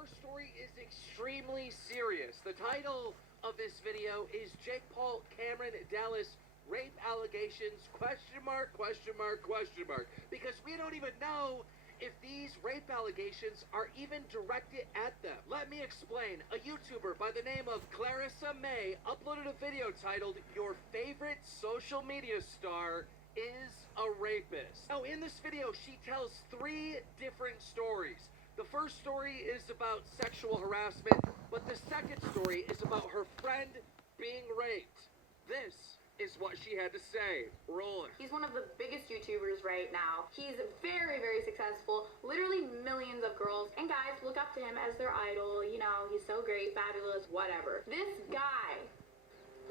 first story is extremely serious. The title of this video is Jake Paul, Cameron Dallas rape allegations, question mark, question mark, question mark. Because we don't even know if these rape allegations are even directed at them. Let me explain. A YouTuber by the name of Clara Samay uploaded a video titled, "Your favorite social media star is a rapist." Now in this video, she tells 3 different stories. The first story is about sexual harassment, but the second story is about her friend being raped. This is what she had to say. Roll it. He's one of the biggest YouTubers right now. He's very, very successful. Literally millions of girls and guys look up to him as their idol. You know, he's so great, fabulous, whatever. This guy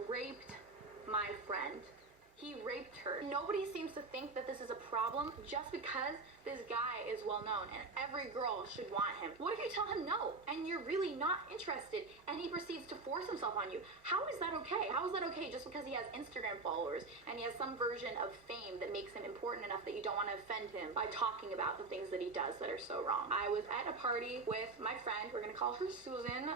raped my friend. He raped her. Nobody seems to think that this is a problem just because this guy is well known and every girl should want him. What if you tell him no and you're really not interested and he proceeds to force himself on you? How is that okay? How is that okay just because he has Instagram followers and he has some version of fame that makes him important enough that you don't want to offend him by talking about the things that he does that are so wrong? I was at a party with my friend. We're gonna call her Susan.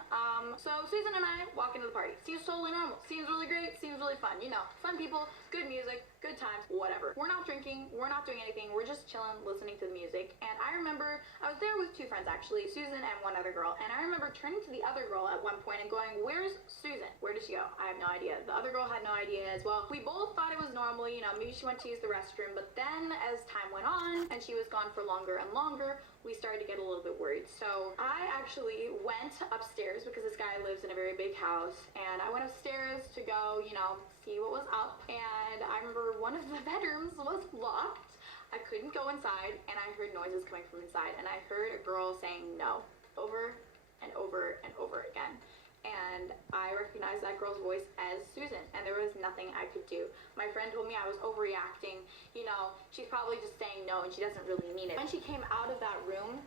So Susan and I walk into the party. Seems totally normal. Seems really great. Seems really fun. You know, fun people, good music, good times, whatever. We're not drinking. We're not doing anything. We're just chilling, listening to the music. And I remember I was there with 2 friends actually, Susan and one other girl. And I remember turning to the other girl at one point and going, "Where's Susan? Where did she go?" I have no idea. The other girl had no idea as well. We both thought it was normal, you know, maybe she went to use the restroom. But then as time went on and she was gone for longer and longer, we started to get a little bit worried. So I actually went upstairs because this guy lives in a very big house. And I went upstairs to go, you know, see what was up. And I remember one of the bedrooms was locked. I couldn't go inside and I heard noises coming from inside. And I heard a girl saying no over and over and over again. And I recognized that girl's voice as Susan, and there was nothing I could do. My friend told me I was overreacting. You know, she's probably just saying no, and she doesn't really mean it. When she came out of that room,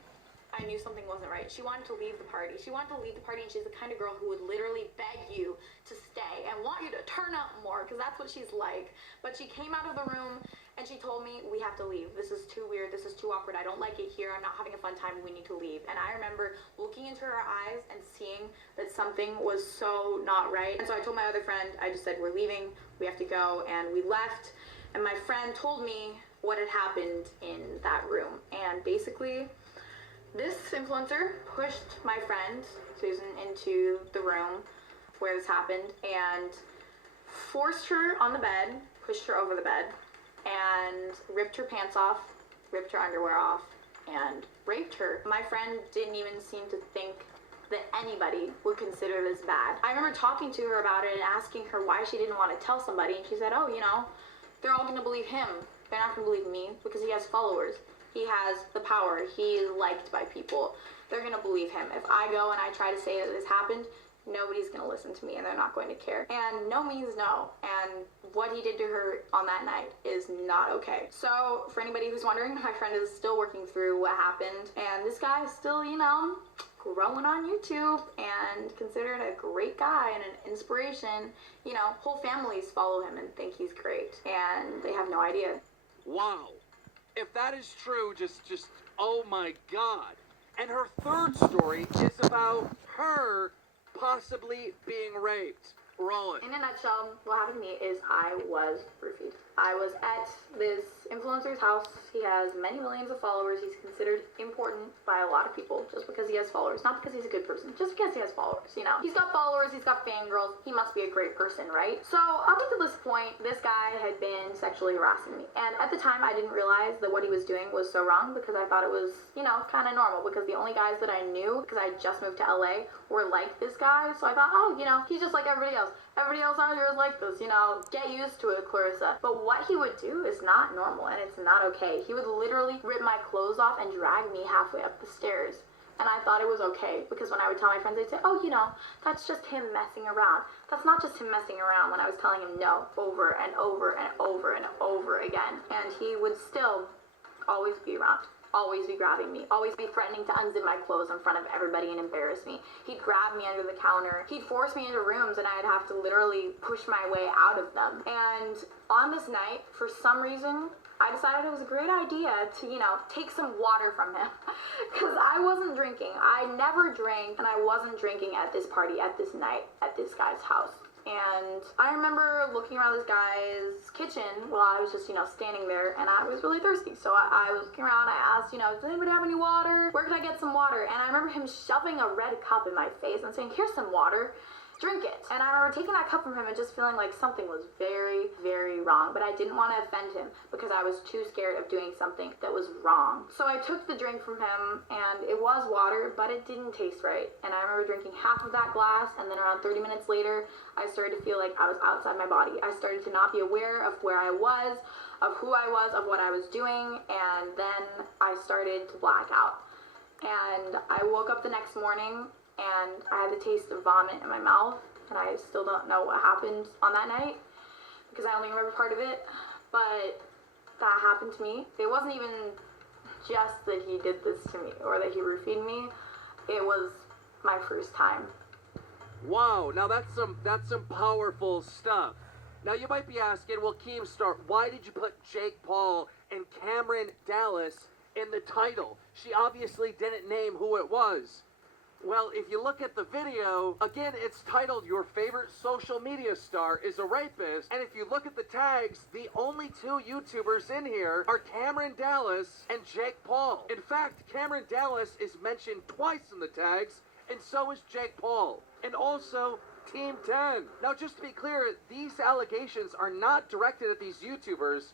I knew something wasn't right. She wanted to leave the party. She wanted to leave the party, and she's the kind of girl who would literally beg you to stay and want you to turn up more, because that's what she's like. But she came out of the room, and she told me, "We have to leave. This is too weird. This is too awkward. I don't like it here. I'm not having a fun time. We need to leave." And I remember looking into her eyes and seeing that something was so not right. And so I told my other friend, I just said, "We're leaving. We have to go." And we left. And my friend told me what had happened in that room. And basically, this influencer pushed my friend, Susan, into the room where this happened and forced her on the bed, pushed her over the bed, and ripped her pants off, ripped her underwear off, and raped her. My friend didn't even seem to think that anybody would consider this bad. I remember talking to her about it and asking her why she didn't want to tell somebody, and she said, "Oh, you know, they're all going to believe him. They're not going to believe me because he has followers. He has the power. He is liked by people. They're going to believe him. If I go and I try to say that this happened, nobody's going to listen to me and they're not going to care." And no means no. And what he did to her on that night is not okay. So for anybody who's wondering, my friend is still working through what happened. And this guy is still, you know, growing on YouTube and considered a great guy and an inspiration. You know, whole families follow him and think he's great. And they have no idea. Wow. If that is true, just, oh my God. And her third story is about her possibly being raped. Roll it. In a nutshell, what happened to me is I was roofied. I was at this influencer's house. He has many millions of followers. He's considered important by a lot of people just because he has followers. Not because he's a good person, just because he has followers, you know. He's got followers, he's got fangirls. He must be a great person, right? So up until this point, this guy had been sexually harassing me. And at the time, I didn't realize that what he was doing was so wrong because I thought it was, you know, kind of normal because the only guys that I knew, because I had just moved to LA, were like this guy. So I thought, oh, you know, he's just like everybody else. Everybody else out here is like this, you know, get used to it, Clarissa. But what he would do is not normal and it's not okay. He would literally rip my clothes off and drag me halfway up the stairs. And I thought it was okay because when I would tell my friends, they'd say, "Oh, you know, that's just him messing around." That's not just him messing around when I was telling him no over and over and over and over again. And he would still always be around. Always be grabbing me, always be threatening to unzip my clothes in front of everybody and embarrass me. He'd grab me under the counter. He'd force me into rooms and I'd have to literally push my way out of them. And on this night, for some reason, I decided it was a great idea to, take some water from him. Because I wasn't drinking. I never drank, and I wasn't drinking at this party, at this night, at this guy's house. And I remember looking around this guy's kitchen while I was just, standing there, and I was really thirsty. So I was looking around, I asked, does anybody have any water? Where can I get some water? And I remember him shoving a red cup in my face and saying, here's some water. Drink it. And I remember taking that cup from him and just feeling like something was very, very wrong. But I didn't want to offend him because I was too scared of doing something that was wrong. So I took the drink from him, and it was water, but it didn't taste right. And I remember drinking half of that glass, and then around 30 minutes later, I started to feel like I was outside my body. I started to not be aware of where I was, of who I was, of what I was doing, and then I started to black out. And I woke up the next morning, and I had the taste of vomit in my mouth, and I still don't know what happened on that night because I only remember part of it, but that happened to me. It wasn't even just that he did this to me or that he roofied me. It was my first time. Wow, now that's some powerful stuff. Now you might be asking, well, Keemstar, why did you put Jake Paul and Cameron Dallas in the title? She obviously didn't name who it was. Well, if you look at the video, again, it's titled Your Favorite Social Media Star is a Rapist. And if you look at the tags, the only two YouTubers in here are Cameron Dallas and Jake Paul. In fact, Cameron Dallas is mentioned twice in the tags, and so is Jake Paul. And also Team 10. Now, just to be clear, these allegations are not directed at these YouTubers,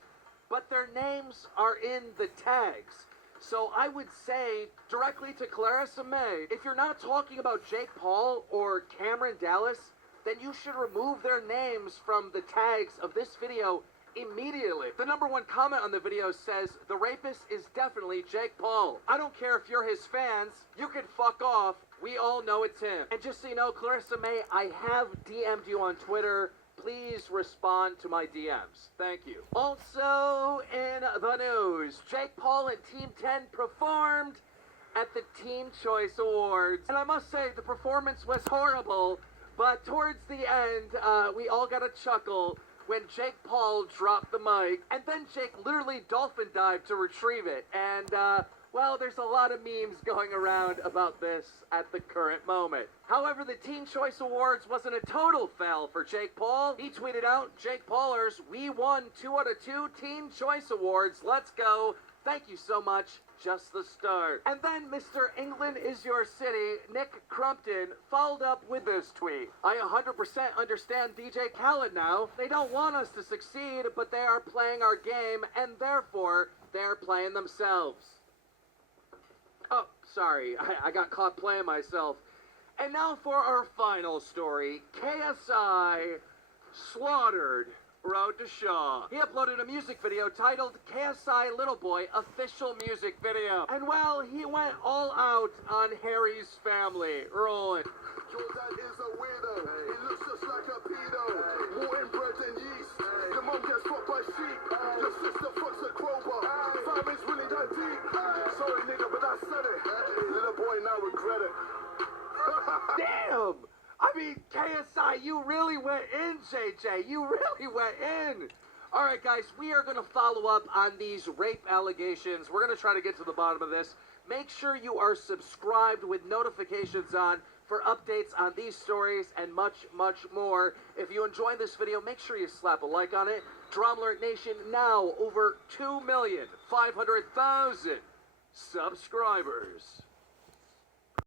but their names are in the tags. So I would say directly to Clara Samay, if you're not talking about Jake Paul or Cameron Dallas, then you should remove their names from the tags of this video immediately. The #1 comment on the video says, the rapist is definitely Jake Paul. I don't care if you're his fans, you can fuck off. We all know it's him. And just so you know, Clara Samay, I have DM'd you on Twitter. Please respond to my DMs. Thank you. Also in the news, Jake Paul and Team 10 performed at the Teen Choice Awards. And I must say, the performance was horrible, but towards the end, we all got a chuckle when Jake Paul dropped the mic. And then Jake literally dolphin dived to retrieve it. And, well, there's a lot of memes going around about this at the current moment. However, the Teen Choice Awards wasn't a total fail for Jake Paul. He tweeted out, Jake Paulers, we won 2 out of 2 Teen Choice Awards. Let's go. Thank you so much. Just the start. And then Mr. England is your city, Nick Crumpton, followed up with this tweet. I 100% understand DJ Khaled now. They don't want us to succeed, but they are playing our game, and therefore, they're playing themselves. Oh, sorry, I got caught playing myself. And now for our final story. KSI slaughtered Road to Shaw. He uploaded a music video titled KSI Little Boy Official Music Video. And well, he went all out on Harry's family. Rolling. Jordan is a weirdo. He looks just like a pedo. More inbred than yeast. Your mom gets fucked by sheep. Your sister fucks a crowbar. Family's really that deep. Sorry, nigga, but I said it. Little boy now regret it. Damn! I mean, KSI, you really went in, JJ. You really went in. All right, guys, we are going to follow up on these rape allegations. We're going to try to get to the bottom of this. Make sure you are subscribed with notifications on for updates on these stories and much, much more. If you enjoyed this video, make sure you slap a like on it. Drama Alert Nation, now over 2,500,000 subscribers.